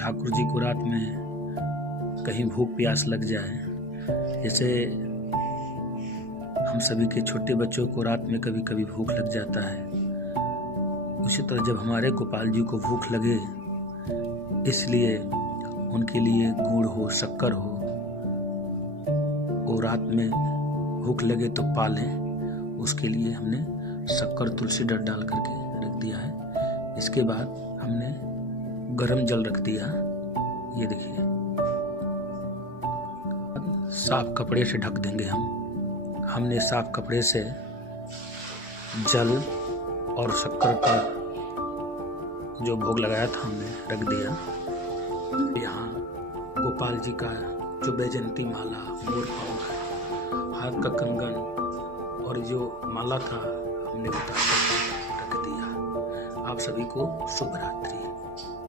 ठाकुर जी को रात में कहीं भूख प्यास लग जाए, जैसे हम सभी के छोटे बच्चों को रात में कभी कभी भूख लग जाता है, उसी तरह जब हमारे गोपाल जी को भूख लगे, इसलिए उनके लिए गुड़ हो, शक्कर हो, वो रात में भूख लगे तो पालें, उसके लिए हमने शक्कर तुलसी डर डाल करके रख दिया है। इसके बाद हमने गरम जल रख दिया, ये देखिए। साफ कपड़े से ढक देंगे हमने साफ कपड़े से जल और शक्कर का जो भोग लगाया था हमने रख दिया। यहाँ गोपाल जी का जो बैजंती माला, मोर पंख, हाथ का कंगन और जो माला था हमने उतार कर रख दिया। आप सभी को शुभ रात्रि।